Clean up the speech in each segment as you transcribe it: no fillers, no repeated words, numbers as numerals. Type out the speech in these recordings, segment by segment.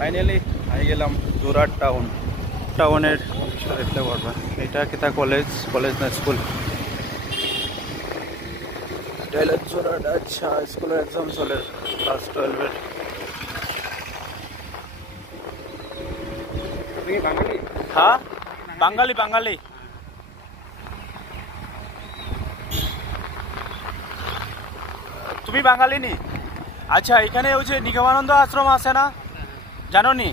Finally I গেলাম যোরহাট টাউনের দেখতে পারবা এটা কিতা কলেজ না স্কুল যোরহাট। আচ্ছা স্কুলের এক্সাম চলে ক্লাস 12-এর। হ্যাঁ বাঙালি তুমি বাঙালি নি? আচ্ছা এখানে ওই যে নিগমানন্দ আশ্রম আছে না, জানো নি?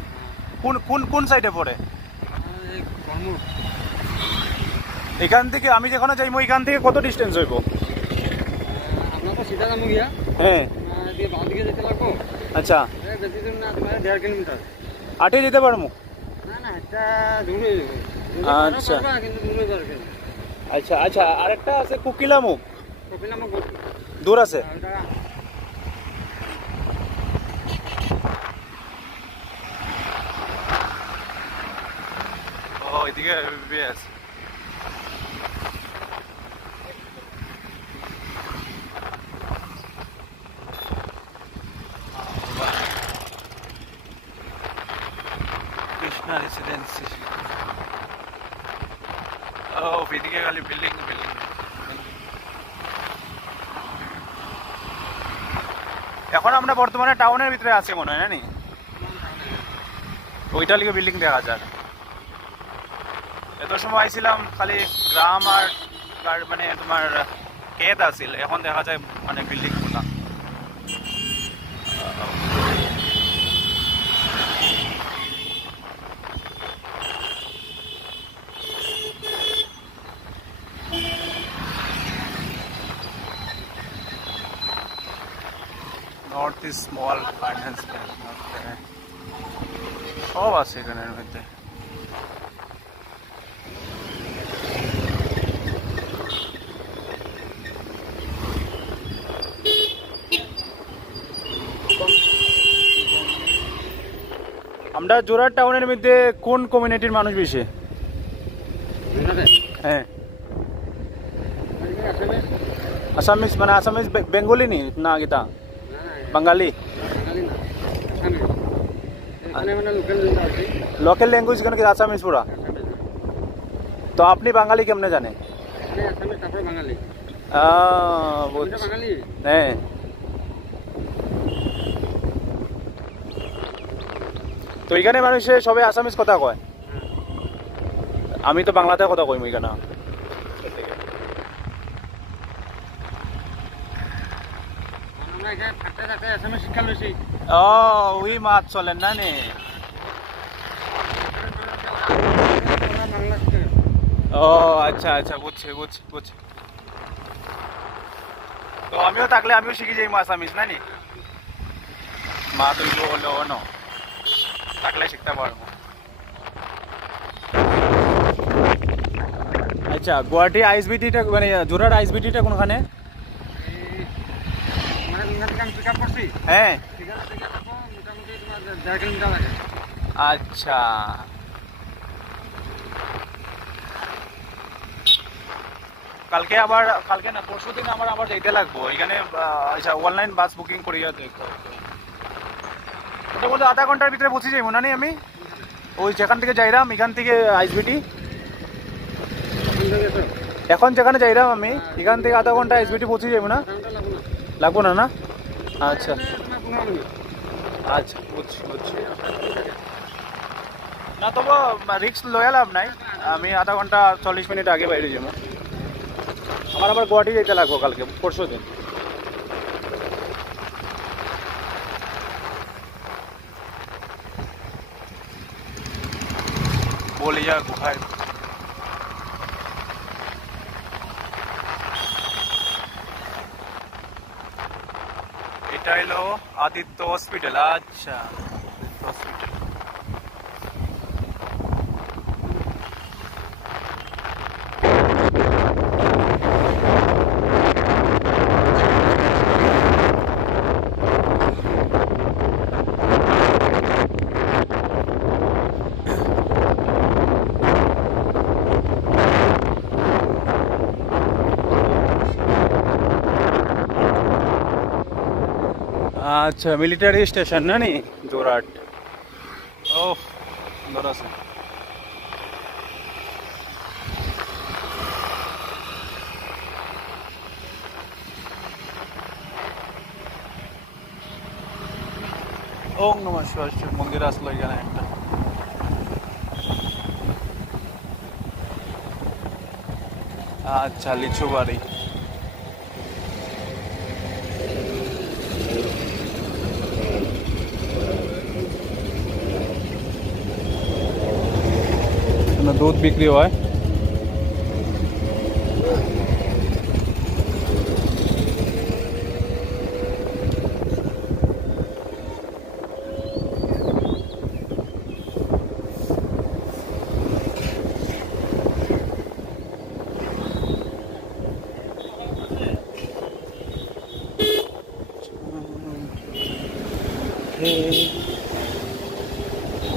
কোন সাইডে পড়ে? এখান থেকে আমি যেখানে যাইবো এখান থেকে কত ডিস্টেন্স হইব? হ্যাঁ আচ্ছা 1.5 কিলোমিটার আটে যেতে পারবো? আচ্ছা আচ্ছা আচ্ছা আরেকটা আছে কোকিলামুখ দূর আছে? ও এদিকে বেশ কৃষ্ণা রেসিডেন্সি। ও এদিকে খালি বিল্ডিং। এখন আমরা বর্তমানে টাউনের ভিতরে আছি মনে হয় না? ওইটা লিগে বিল্ডিং দেখা যায়। এত সময় আইছিলাম খালি গ্রাম আর মানে তোমার ক্ষেত আছিল, এখন দেখা যায় মানে বিল্ডিং গুলা। North east small finance bank সব আছে এখানের মধ্যে। আমরা যোরহাট টাউনের মধ্যে কোন কমিউনিটির মানুষ বেশি? হ্যাঁ আসামিস, মানে আসামিস বেঙ্গলি নি না গীতা বাঙালি? লোকাল ল্যাঙ্গুয়েজ কেন কি আসামিস পুরা? তো আপনি বাঙালি কেমনে জানে? হ্যাঁ তো এখানে মানুষে সবাই আসামিস কথা কয়, আমি তো বাংলাতে কথা কইম এখানে। ও ওই মাছ চলেন না নে? ও আচ্ছা আচ্ছা বুঝছি। তো আমিও থাকলে আমিও শিখে যাই আসামিস না নি? মা তুই হলো ন থাকলে শিখতে পারবো। আচ্ছা গুয়াহাটি আইএসবিটিটা মানে যোরহাট আইএসবিটিটা কোনখানে? হ্যাঁ আচ্ছা কালকে না পরশু দিন আবার যেতে লাগবো এখানে। আচ্ছা অনলাইন বাস বুকিং করিয়া দেখবো, মোটামুটি আধা ঘন্টার ভিতরে পৌঁছে যাই মনে নেই আমি। ওই যেখান থেকে যাইরাম এখান থেকে আইএসবিটি, এখন যেখানে যাইরাম আমি এখান থেকে আধা ঘন্টা আইএসবিটি পৌঁছে যাবো না? লাগবো না? আচ্ছা আচ্ছা বুঝছি না, তবু রিক্স লয়ে লাভ নাই। আমি আধা ঘন্টা 40 মিনিট আগে বাইরে যাবো। আবার গুয়াহাটি যেতে লাগবো কালকে পরশু দিন। বলিয়া গুহায় এটা হলো আদিত্য হসপিটাল। আচ্ছা হসপিটাল अच्छा मिलिटारी स्टेशन ना नहीं जोरहाट। ও সুন্দর আছে। ওম নমঃ শিবায় শিব মন্দির আসলো এখানে একটা। আচ্ছা লিচু বাড়ি। দুধ বিক্রি হয়।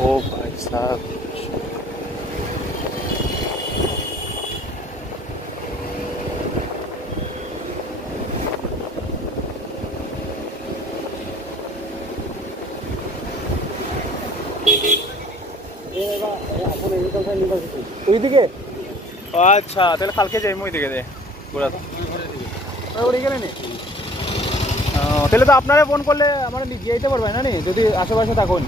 ओ भाई साहब ওইদিকে আচ্ছা তাহলে কালকে যাইমু ওইদিকে দে পুরা ওইখানে নেই। তাহলে তো আপনারা ফোন করলে আমার নিজে যেতে পারবেন না নি যদি আশেপাশে থাকুন।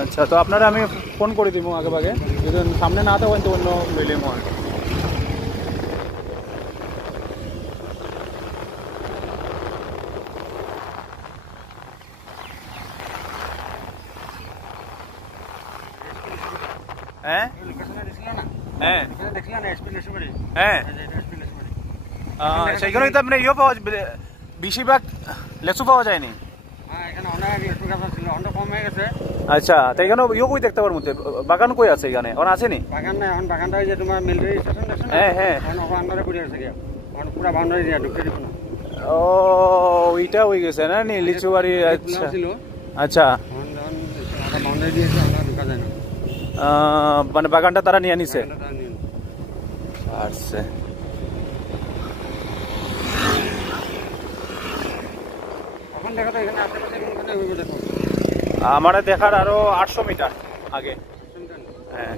আচ্ছা তো আপনারা আমি ফোন করে দিব আগে ভাগে যদি সামনে না থাকেন তো অন্য লইলে মন। হ্যাঁ হ্যাঁ হ্যাঁ সেইখানে তো আপনার ইয়ে পাওয়া বেশিরভাগ লেচু পাওয়া যায়নি। আচ্ছা তো এখানে ইয়ে কই দেখতে পারবো বাগান কই আছে এখানে এখন আসেনি বাগান নাই এখন বাগানটা ওই যে তোমার মিলিটারি স্টেশন আছে না হ্যাঁ হ্যাঁ আন্ডারে পড়ে আছে গিয়া এখন পুরো বাউন্ডারি দিয়া ঢুকে দিব না। ও ওইটা হয়ে গেছে না নি লিচু বাড়ি। আচ্ছা ছিল আচ্ছা এখন বাউন্ডারি দিয়েছে আমরা ঢুকা যায় না মানে বাগানটা তারা নিয়ে নিছে। বাগানটা নিয়ে আচ্ছা এখন দেখো তো এখানে আশেপাশে কোনখানে হইবে দেখো আমার দেখার আরো 800 মিটার আগে। হ্যাঁ